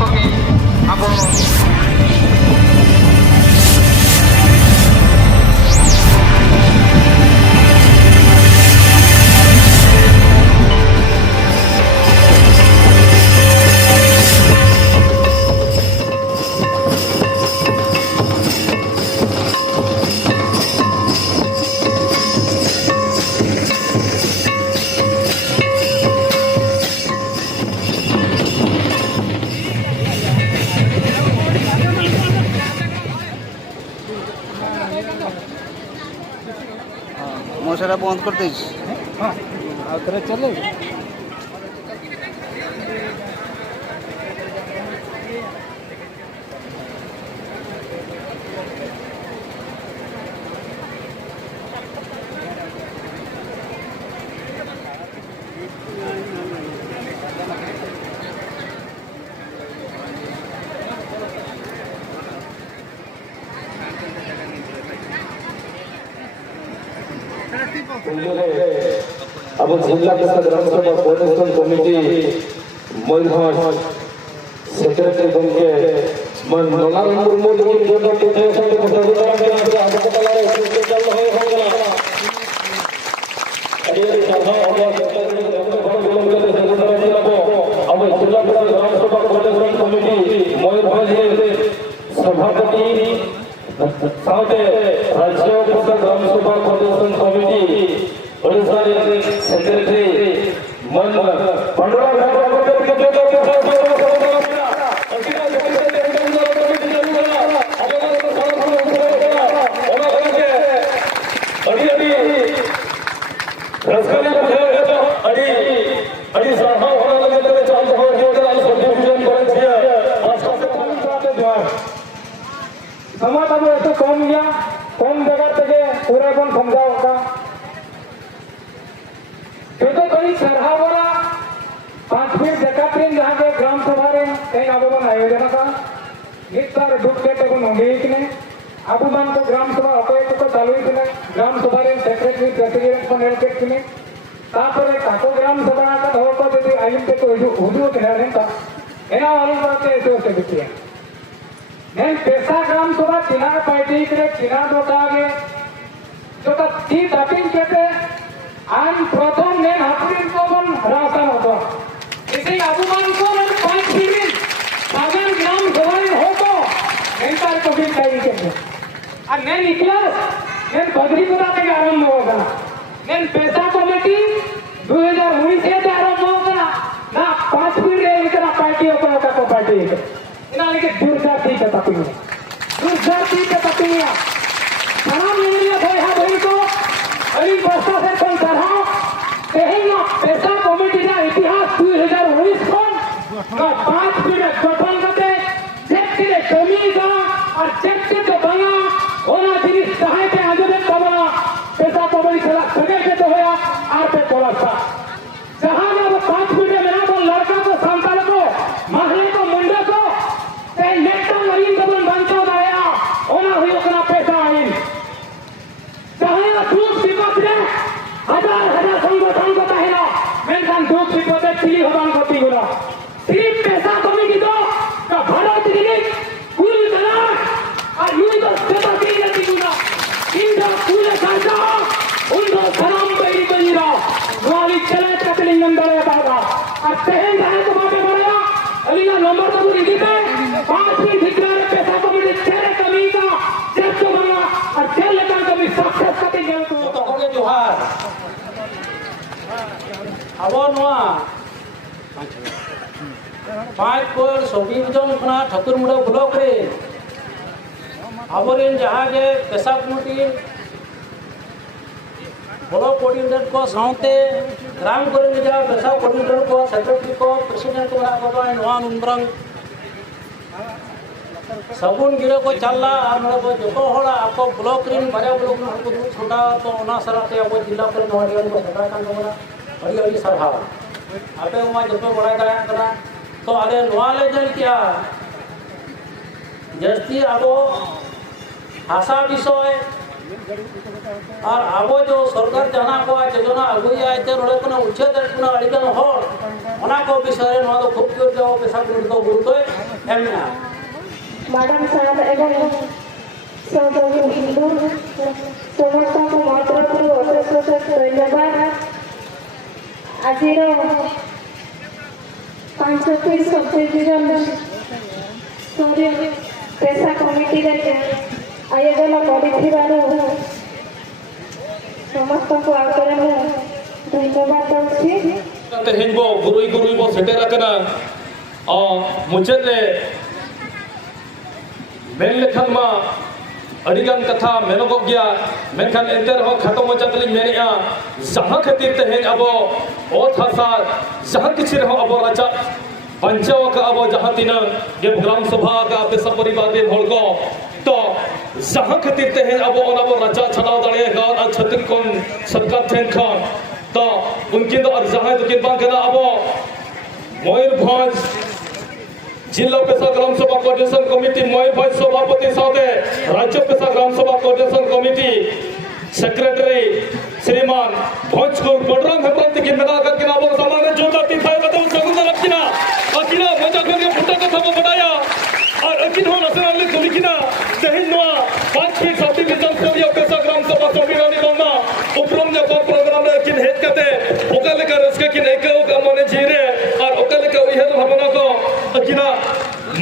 को भी अब মশাটা বন্ধ করতে দিস। हाँ और तेरे चले अब जिला परिषद ग्रामसभा कोऑर्डिनेशन कमिटी मयूरभंज सेक्रेटरी गमके मन नलाल मुर्मू की जोड़ा के साथ पदाधिकारी के नाम से आगे चला रहे हैं चल रहे होगा अरे सभा होगा सेक्रेटरी गमके सेक्रेटरी जिला को अब जिला परिषद ग्रामसभा कोऑर्डिनेशन कमिटी मयूरभंज सभापति साथे राज्य परिषद ग्रामसभा कोऑर्डिनेशन कमिटी ओडिशा सेक्रेटरी मन पंडरा समाज अब ऐसे कम गया कम जगह तक पूरा बन समझा होगा तो कहीं सरहावरा 5 फीट जगह जहाँ के ग्राम सभा कहीं आगमन आयोजन का निस्तार दुख के तक नोंगे आगमन को ग्राम सभा अकय को चालू ग्राम सभा सेक्रेटरी प्रेसिडेंट को नेलके तापर काको ग्राम सभा का हो को यदि आइम के तो हुजू के नेता एना वाली बात है ऐसे होते बिटिया नहीं पैसा ग्राम सभा चिना पार्टी के चिना दोटागे जो का ती दापिन कहते आन प्रथम ने हापुरिन को बन रासन होता इसी आगमन को ने 5 फीट सागन ग्राम सभा हो तो नेतार को भी चाहिए के और ने निकला ने बदरी को दाते आरंभ होगा ने पैसा कमेटी 2019 से आरंभ होगा ना 5 फीट है इतना पार्टी होगा का पार्टी है इनाले के दुर्जाति के तपिया दुर्जाति के तपिया सलाम मिलिया भाई हा भाई को अली बस्ता से कौन तरह तेहना पैसा कमेटी का इतिहास 2019 का 5 फीट गठन करते चेक के कमी का और चेक के तो बना होना जिस सहाय पे आंदोलन का बना पैसा कमेटी चला सगे के तो होया आर पे बोला था जहां ना वो 5 फीट में ना वो लड़का को संतान को महले को मुंडे को नेता नवीन कबन बनता दाया होना हुई अपना पैसा आइन चाहे दूध विपद रे हजार संगठन को कहेला मेनकान दूध विपद चिली हवान होती गुना सिर्फ पैसा कमी की दो का भारत गिरी कुल दलाल और यूं तो सेवा की जाती गुना इंदा पूरे कांटा उनको सलाम बैरी बजीरा वाली चले कतलिंगन दले दादा और तहन जाए तो बाटे बढ़िया अलीना नंबर तो पूरी दी 5 फीट दिखने पैसा कमी तेरे कमी का जब तो बना और तेल लेकर कभी सक्सेस करते गए तो होगे जोहार अब नवा 5 कोड़ सबिजन खना ठाकुरमुड़ा ब्लॉक रे आबरेन जहाँ के पैसा कमिटी ब्लॉक कोऑर्डिनेटर को साउते ग्राम कोऑर्डिनेटर पैसा कोऑर्डिनेटर को सेक्रेटरी को प्रेसिडेंट को बना को नवा नंबरंग सबुन गिरे को चलला और मोर को जो होला आपको ब्लॉक रिन बारे ब्लॉक में हमको छोटा तो ओना सराते अब जिला पर नवाडियन को सदा कान को बड़ी बड़ी सरहा आपे उमा जो बड़ा गाया करा तो अरे नवाले जन क्या जस्ती अब भाषा विषय और अब जो सरकार जाना को योजना अगुई आते रोडे को उच्छेद अड़िगन हर को विषय खूब पैसा गुरुत्व एमना मैडम साहब एवं सहयोगी हिंदू समस्त को मातृ अशेष धन्यवाद आज 5टी सब डिविजन सूर्य पेशा कमिटी आयोजन कर समस्त को आगे धन्यवाद दूसरी तेहन बो गुरुई बो सेटेर आकना मुचाद रे मेन लेखान मा अडिगान कथा मेनोगो गया मेनखान एंते रहो खाटो मजा तलिं मेनेआ जहां खातिर तेहन अब ओत हासा जहां किछि रहो अब राजा पंचाव का अब जहां तिना ये ग्राम सभा का पेशा परिवार दिन हड़को तो जहां खातिर तेहन अब ओनाबो राजा छलाव दाड़ेगा और छतरी कोन सरकार ठेन खान तो उनकी तो और जहां तो किन बांकना अब मयूरभंज जिला पेशा ग्राम सभा कोऑर्डिनेशन कमिटी मयूरभंज सभापति साथे राज्य पेशा ग्राम सभा कोऑर्डिनेशन कमिटी सेक्रेटरी श्रीमान भोजपुर बडराम हेमब्रम तक मेला करके अब सामान्य जोरदार तीखाय कदम सगुन रखना अकिना मजा करके फुटा कथा को बढ़ाया और अकिन हो नसराले कुलिकिना तेहन नवा 5 फीट 7 डिवीजन स्तरीय पेशा ग्राम सभा संविधानी रोना उपरम ने प्रोग्राम रे किन हेत कते ओकले का रसके किन एके का मने जीरे और ओकले का उइहर भावना को अकिना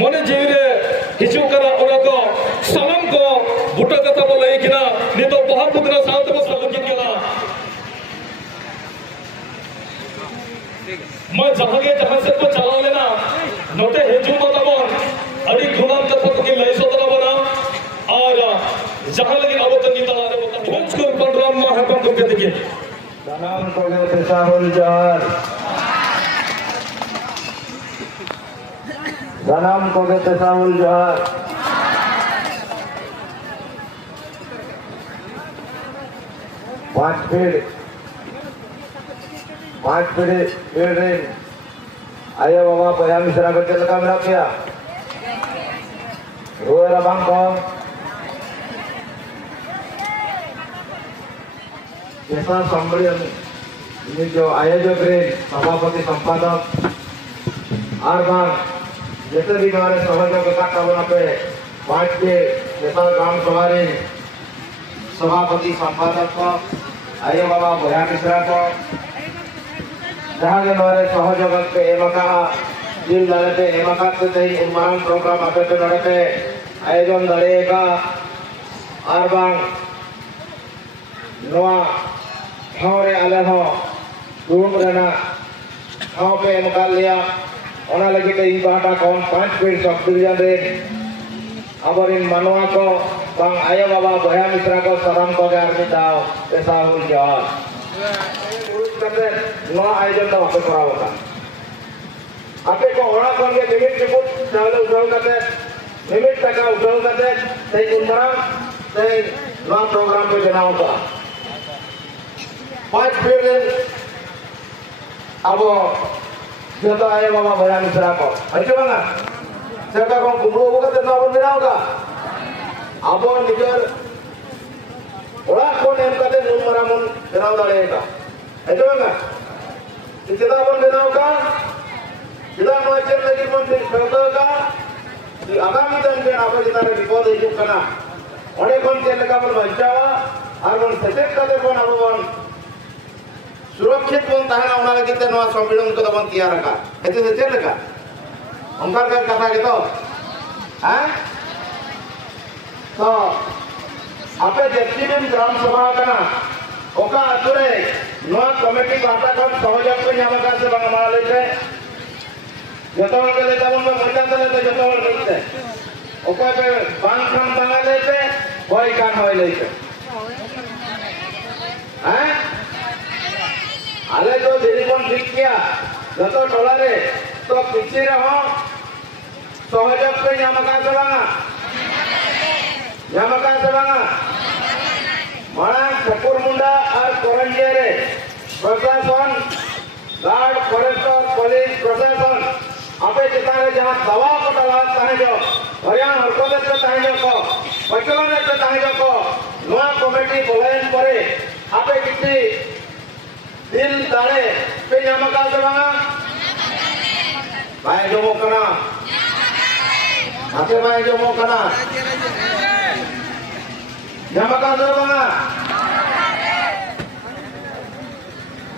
मने जीरे हिजु करा ओना को सनम को बुटा कथा बोले किना नितो बहुत बुदना शांत बस लगिन गेला मैं जहां से को चला लेना नोटे हेजु बताबन अड़ी गुनाम कथा को के लैसो तला बना और जहां लगी अवतन की तला रे भोज को बडराम मा हेपम को के दिखे सलाम कोगे पेशाहुल जहर सलाम कोगे पेशाहुल जहर पांच पेड़ आयो बाबा पया मिश्रा को चल का मेरा किया रोए रबांग को पेशा सम्मेलन ये जो आयोजक रे सभापति संपादक और बार जैसे भी हमारे सहयोग का बना पे 5 के पेशा ग्राम सभा रे सभापति संपादक को आयो बाबा पया मिश्रा को जहाँ के हमारे सहयोग के एमका जिल लड़ते एमका से उन्मारण प्रोग्राम आपे पे लड़ते आयोजन लड़ेगा और बांग नवा ठावरे आले हो रूम रेना ठाव पे एमका लिया ओना लगी ते इन बाटा कौन 5 फीट सब डिवीजन रे अब इन मनवा को बांग आयो बाबा बया मिश्रा को सलाम को गार में दाओ पेशाहुल जहर नवा आयोजन तो आपे करा होता आपे को ओना कोन के लिमिट रिपोर्ट चावल उठाव करते लिमिट टका उठाव करते ते उमरा ते नवा प्रोग्राम पे बना होता 5 फीट अब जो तो आए बाबा बया मिश्रा को अच्छा बना सेका को कुमरो होगा ते ना बन होगा अब निजर ओला को नेम करते नुन मरा मुन बनाव दाड़ेगा अच्छा बना कितना बन बनाव का कितना नोचर लगी बन ठोका का कि आगामी दिन के आपे जितारे विपद हिजुक कना ओडे कोन के लगा बन बचावा और बन सेटेट करते बन अब बन सुरक्षित बन ताहना ओना लगी ते नवा सम्मेलन को बन तैयार का एते से चल लगा अंकार का कथा के तो हैं तो आपे जेतिबिन ग्राम सभा कना ओका अतुरे नवा कमिटी बाटा का सहयोग पे नाम का से बंगमा लेते जतोल के लेता बन मजा लेते जतोल लेते ओका पे बांग खान बंगा लेते कोई कान होय लेते हैं आले तो दिलीपन ठीक किया जतो टोला रे तो पीछे रहो सहयोग पे नाम का से बंगा मांग ठकुर मुंडा और करंजिया रे प्रशासन गार्ड फॉरेस्टर पुलिस प्रशासन आपे जितारे जहां दवा को डाला ताहे जो हरियाणा हरकत से ताहे जो को पचलन से ताहे जो को नवा कमिटी बोलायन परे आपे कितनी दिल दाड़े पे नामका से बंगा भाई जो कना Ate bae jomo kana. Nyamaka do banga.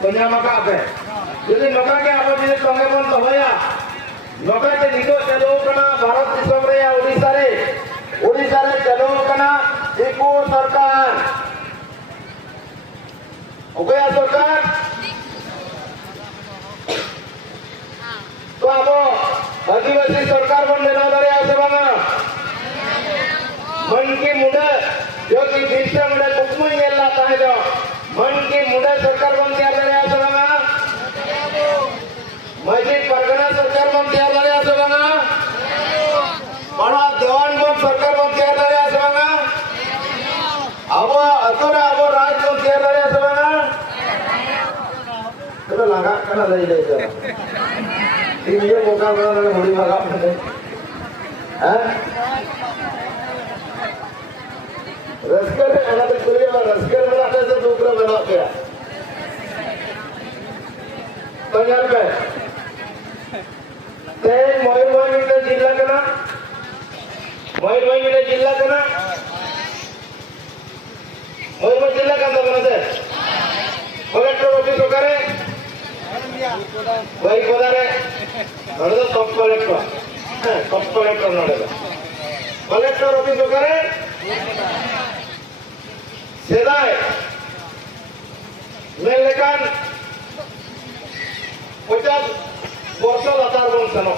Nyamaka ape. Jadi noka ke apa jadi tonge bon tohaya. Noka ke nido chalo kana Bharat disam re ya Odisha re chalo kana eko sarkar. Oke sarkar. तो अब आदिवासी सरकार बन लेना दरे आसे बना मन की मुंडा जो कि दिशा मुंडा कुछ ये लाता है जो मन की मुंडा सरकार बन दिया दरे आसे बना मस्जिद परगना सरकार बन दिया दरे आसे बना बड़ा देवान बन सरकार बन दिया दरे आसे बना अब अतुरा अब राज बन दिया दरे आसे बना तो लगा करना ले ये मौका बना ना होली भागा हैं रसकर अना तो कोई बार रसकर बना कैसे दूसरा बना गया तो यार पे ते मयूरभंज में जिला का ना मयूरभंज में जिला का ना मयूरभंज जिला का तो बना दे कलेक्टर ऑफिस हो करे भाई कोदारे नडद सब कलेक्टर नडद कलेक्टर ऑफिस करे सेदाय मैं लेकिन 50 वर्ष लातार बन सनो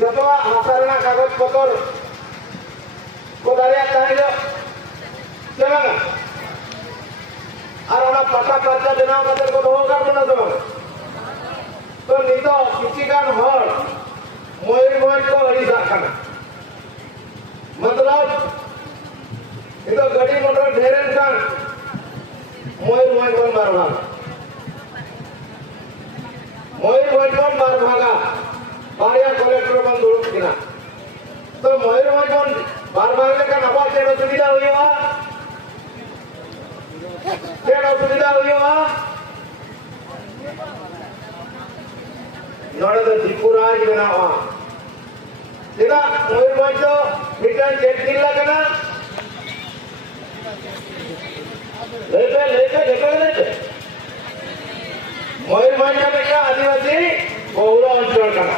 जब आसारना कागज पत्र कोदारे ताहे जो चला और उन्हें पता करता देना कदर को दो कर देना तो नितो किसी का हर मयूरभंज को हरीसा खाना मतलब ये तो गड़ी मोटर ढेरेन कान मयूरभंज को मार भागा मयूरभंज को मार भागा बारिया कलेक्टर बन दुरुप किना तो मयूरभंज को बार भागने का नवा चेहरा सुविधा हुई हुआ क्या सुविधा हुई हुआ नोड़े तो त्रिपुरा ही बना हुआ देखा मयूरभंज तो रिटर्न चेक किला करना लेते मयूरभंज में क्या आदिवासी बहुल अंचल करना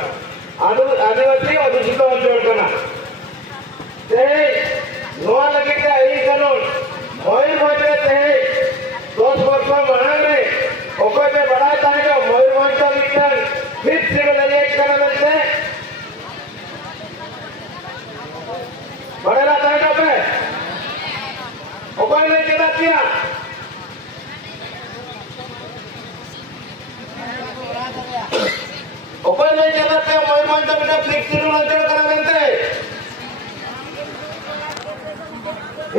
आदिवासी अधूषित अंचल करना नवा लगे यही कानून मयूरभंज में 10 वर्ष बढ़ाने ओके पे बढ़ाता है जो मयूरभंज का विज्ञान फिर सिविल एलिएट करने मिलते बढ़े रहता है जो पे ओके ने क्या किया ओके ने क्या किया मयूरभंज का बेटा फिर सिविल एलिएट करने मिलते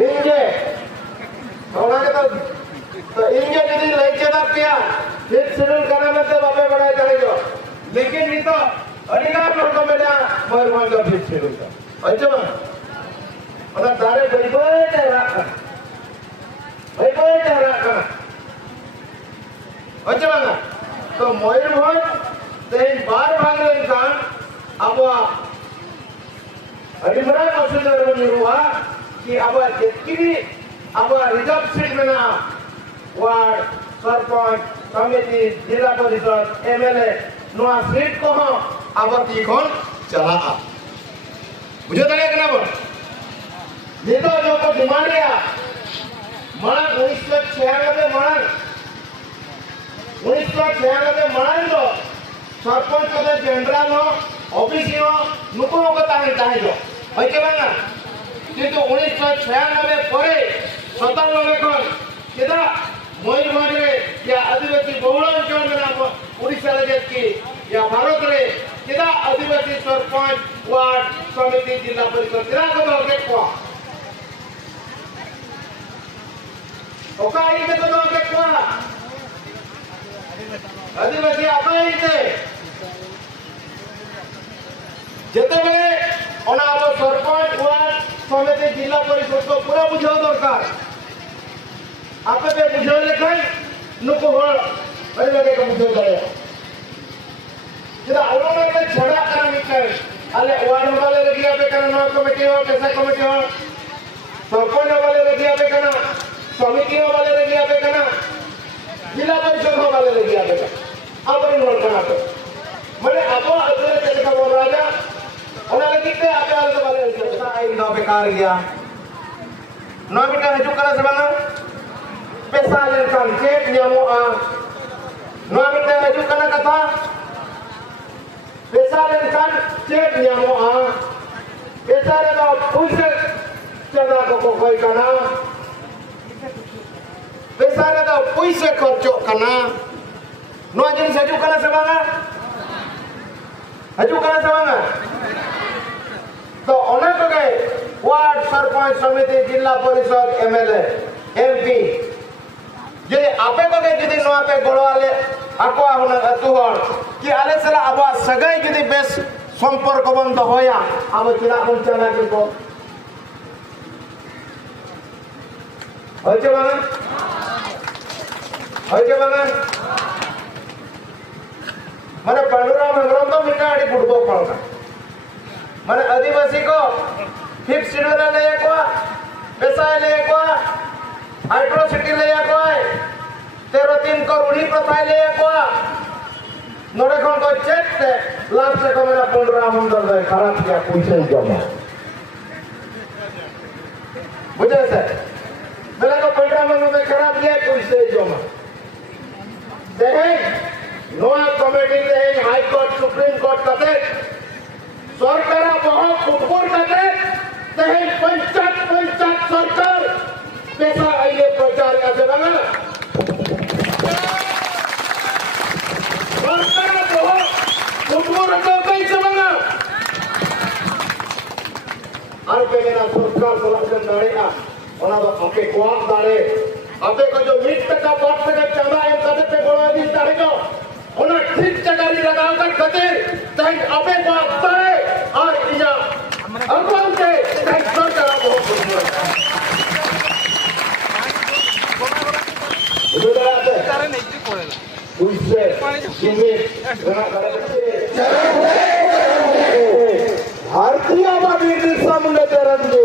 इंगे थोड़ा के तो इंगे यदि लेके ना किया फिर शेड्यूल करने में तो बाबे बढ़ाए चलेगा लेकिन नहीं तो अधिकार लोगों में ना मयूरभंज का फिर शेड्यूल का अच्छा मतलब दारे भाई रखना अच्छा बना तो मयूरभंज तेज बार भाग इंसान अब अधिमरा मसूदर निरुआ कि अब जितनी अब रिजर्व सीट में ना वार्ड सरपंच समिति जिला परिषद एमएलए नवा सीट को हम अब तीखों चला मुझे तो क्या करना पड़ नितो जो को डिमांड किया मरण 1996 मरण तो सरपंच पद जनरल हो ओबीसी हो नुको को ताने ताहे जो है के बांगा किंतु 1996 परे 97 कोन केदा मयूरभंज रे या आदिवासी बहुल अंचल में ओडिशा राज्य की या भारत रे केदा आदिवासी सरपंच वार्ड समिति जिला परिषद केदा को के को ओका आई के तो के को आदिवासी आपाई के जेते बेले ओना अब सरपंच वार्ड समिति जिला परिषद को पूरा बुझाव दरकार आपे पे बुझाव लेखन नुको हर अरे लगे को बुझाव करे जेदा आलोना के छड़ा करा मिटन अले वार्ड वाले लगी आपे करना नौ कमेटी हो कैसा कमेटी हो सरपंच वाले लगी आपे करना समिति वाले लगी आपे करना जिला परिषद वाले लगी आपे करना आप नोट करना तो मैंने आपो अदले के का बोल राजा ओना लगी ते आपे वाले लगी आपे आई नौ बेकार गया नौ बेटा हजू करा sebana पैसा लेकर चेक ᱧᱟᱢᱚᱜᱼᱟ नौ बेटा हजू करना कथा पैसा लेकर चेक ᱧᱟᱢᱚᱜᱼᱟ पैसा रे तो पुइसे चला को कोई करना पैसा रे तो पुइसे खर्चो करना नौ जिन हजू करना sebana हजू करना sebana तो ओना तो गए वार्ड सरपंच समिति जिला परिषद एमएलए एमपी जे आपे को गए जदी नो आपे गोड़वाले आको हुना अतु हर कि आले सला आबा सगाई जदी बेस संपर्क बंद होया आब चिला बन चला को होचे बाना माने पांडुराम हेम्ब्रम तो मिटा आड़ी फुटबॉल पड़ना माने आदिवासी को फिफ्थ शेड्यूल ले को पैसा ले को हाइड्रोसिटी ले को 13 को रूढ़ी प्रथा ले को नोड़े खन को चेक से लाभ से को मेरा पांडुराम अंदर दे खराब किया पैसे जमा बुझे से मेरा को पांडुराम अंदर खराब किया पैसे जमा देहे नोआ कमेटी देहे हाई कोर्ट सुप्रीम कोर्ट कते सरकार बहुत फुटबॉल करते तेहे पंचायत सरकार पैसा आइए प्रचार करते बना सरकार बहुत फुटबॉल करते ही बना और पहले सरकार सलाहन दाड़े आ ओना तो आपे कोआप दाड़े आपे को जो 20 का 5 का चंदा एम कदे पे गोड़ा दी दाड़े को ओना ठीक चगारी लगाओ कर कते तहन आपे को आता है और इया अरबन के सरकार का बहुत फुटबॉल तारे नहीं जी पड़ेला उसे सुने भारतीय आबादी के सामने तरंगे